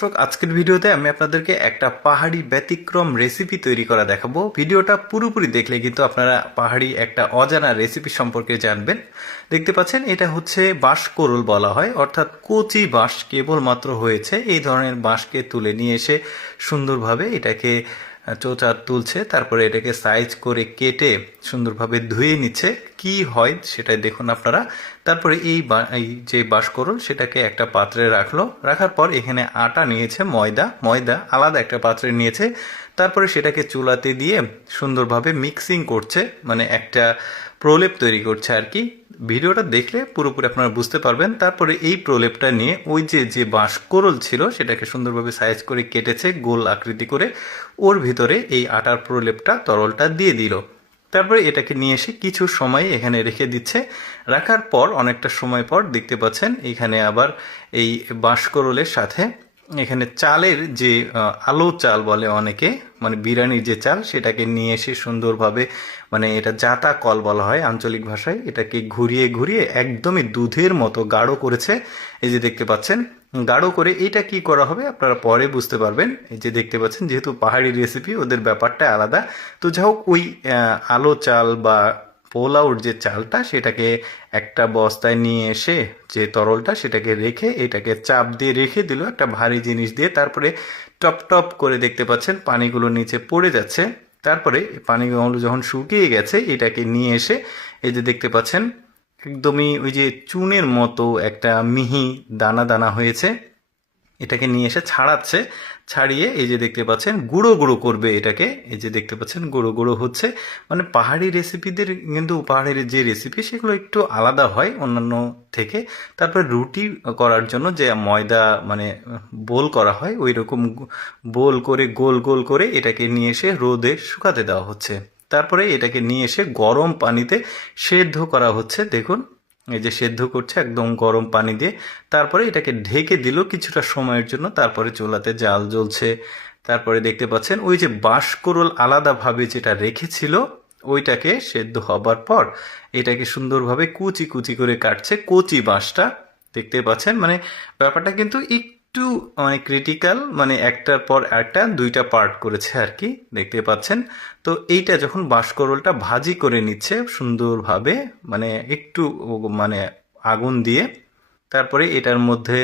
দর্শক, আজকের ভিডিওতে আমি আপনাদেরকে একটা পাহাড়ি ব্যতিক্রম রেসিপি তৈরি করা দেখাবো। ভিডিওটা পুরোপুরি দেখলে কিন্তু আপনারা পাহাড়ি একটা অজানা রেসিপি সম্পর্কে জানবেন। দেখতে পাচ্ছেন, এটা হচ্ছে বাঁশ কোরল বলা হয়, অর্থাৎ কচি বাঁশ কেবলমাত্র হয়েছে। এই ধরনের বাঁশকে তুলে নিয়ে এসে সুন্দরভাবে এটাকে চোচা তুলছে, তারপরে এটাকে সাইজ করে কেটে সুন্দরভাবে ধুয়ে নিচ্ছে। কি হয় সেটাই দেখুন আপনারা। তারপরে এই এই যে বাঁশকরল সেটাকে একটা পাত্রে রাখল। রাখার পর এখানে আটা নিয়েছে, ময়দা। ময়দা আলাদা একটা পাত্রে নিয়েছে। তারপরে সেটাকে চুলাতে দিয়ে সুন্দরভাবে মিক্সিং করছে মানে একটা প্রলেপ তৈরি করছে আর কি। ভিডিওটা দেখলে পুরোপুরি আপনারা বুঝতে পারবেন। তারপরে এই প্রলেপটা নিয়ে ওই যে যে বাঁশকরল ছিল, সেটাকে সুন্দরভাবে সাইজ করে কেটেছে গোল আকৃতি করে ওর ভিতরে এই আটার প্রলেপটা, তরলটা দিয়ে দিল। তারপরে এটাকে নিয়ে এসে কিছু সময় এখানে রেখে দিচ্ছে। রাখার পর, অনেকটা সময় পর দেখতে পাচ্ছেন, এখানে আবার এই বাঁশকরলের সাথে এখানে চালের যে আলো চাল বলে অনেকে মানে বিরিয়ানির যে চাল, সেটাকে নিয়ে এসে সুন্দরভাবে মানে এটা জাতা কল বলা হয় আঞ্চলিক ভাষায়, এটাকে ঘুরিয়ে ঘুরিয়ে একদমই দুধের মতো গাঢ় করেছে। এই যে দেখতে পাচ্ছেন, গাঢ় করে এটা কি করা হবে আপনারা পরে বুঝতে পারবেন। এই যে দেখতে পাচ্ছেন, যেহেতু পাহাড়ি রেসিপি ওদের ব্যাপারটা আলাদা। তো যা হোক, ওই আলো চাল বা পোলাউর যে চালটা, সেটাকে একটা বস্তায় নিয়ে এসে যে তরলটা, সেটাকে রেখে এটাকে চাপ দিয়ে রেখে দিল একটা ভারী জিনিস দিয়ে। তারপরে টপ টপ করে দেখতে পাচ্ছেন পানিগুলো নিচে পড়ে যাচ্ছে। তারপরে পানিগুলো যখন শুকিয়ে গেছে, এটাকে নিয়ে এসে এই যে দেখতে পাচ্ছেন, একদমই ওই যে চুনের মতো একটা মিহি দানা দানা হয়েছে। এটাকে নিয়ে এসে ছাড়াচ্ছে, ছাড়িয়ে এই যে দেখতে পাচ্ছেন, গুঁড়ো গুঁড়ো করবে এটাকে। এই যে দেখতে পাচ্ছেন, গুঁড়ো গুঁড়ো হচ্ছে। মানে পাহাড়ি রেসিপিদের কিন্তু, পাহাড়ের যে রেসিপি সেগুলো একটু আলাদা হয় অন্যান্য থেকে। তারপরে রুটি করার জন্য যে ময়দা মানে বোল করা হয় ওই রকম বোল করে, গোল গোল করে এটাকে নিয়ে এসে রোদে শুকাতে দেওয়া হচ্ছে। তারপরে এটাকে নিয়ে এসে গরম পানিতে সেদ্ধ করা হচ্ছে। দেখুন এই যে সেদ্ধ করছে, একদম গরম পানি দিয়ে, তারপরে এটাকে ঢেকে দিল কিছুটা সময়ের জন্য, তারপরে চুলাতে জাল জ্বলছে। তারপরে দেখতে পাচ্ছেন, ওই যে বাঁশকোরল আলাদাভাবে যেটা রেখেছিল, ওইটাকে সেদ্ধ হবার পর এটাকে সুন্দরভাবে কুচি কুচি করে কাটছে, কচি বাঁশটা। দেখতে পাচ্ছেন মানে ব্যাপারটা কিন্তু একটু মানে ক্রিটিক্যাল মানে একটার পর একটা, দুইটা পার্ট করেছে আর কি, দেখতে পাচ্ছেন। তো এইটা যখন বাঁশকরলটা ভাজি করে নিচ্ছে সুন্দরভাবে মানে একটু মানে আগুন দিয়ে, তারপরে এটার মধ্যে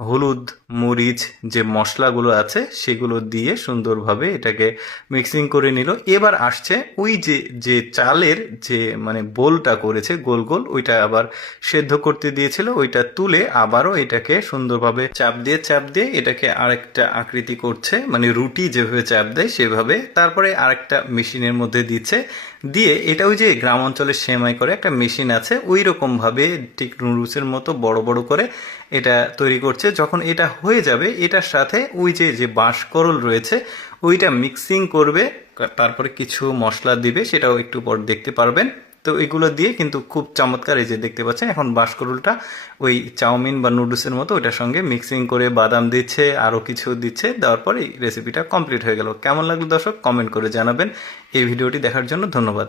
হলুদ, মরিচ যে মশলাগুলো আছে সেগুলো দিয়ে সুন্দরভাবে এটাকে মিক্সিং করে নিল। এবার আসছে ওই যে যে চালের যে মানে বোলটা করেছে গোল গোল, ওইটা আবার সেদ্ধ করতে দিয়েছিল। ওইটা তুলে আবারও এটাকে সুন্দরভাবে চাপ দিয়ে চাপ দিয়ে এটাকে আরেকটা আকৃতি করছে। মানে রুটি যেভাবে চাপ দেয় সেভাবে। তারপরে আরেকটা মেশিনের মধ্যে দিচ্ছে। দিয়ে এটা ওই যে গ্রাম অঞ্চলে সেমাই করে একটা মেশিন আছে ওই রকমভাবে ঠিক নুডলসের মতো বড় বড় করে এটা তৈরি করছে। যখন এটা হয়ে যাবে, এটার সাথে ওই যে যে বাঁশকরল রয়েছে, ওইটা মিক্সিং করবে, তারপরে কিছু মশলা দিবে, সেটাও একটু পর দেখতে পারবেন। তো এগুলো দিয়ে কিন্তু খুব চমৎকার এই যে দেখতে পাচ্ছেন, এখন বাঁশকরলটা ওই চাউমিন বা নুডলসের মতো ওইটার সঙ্গে মিক্সিং করে বাদাম দিচ্ছে, আরও কিছু দিচ্ছে, দেওয়ার পর এই রেসিপিটা কমপ্লিট হয়ে গেল। কেমন লাগল দর্শক? কমেন্ট করে জানাবেন। এই ভিডিওটি দেখার জন্য ধন্যবাদ।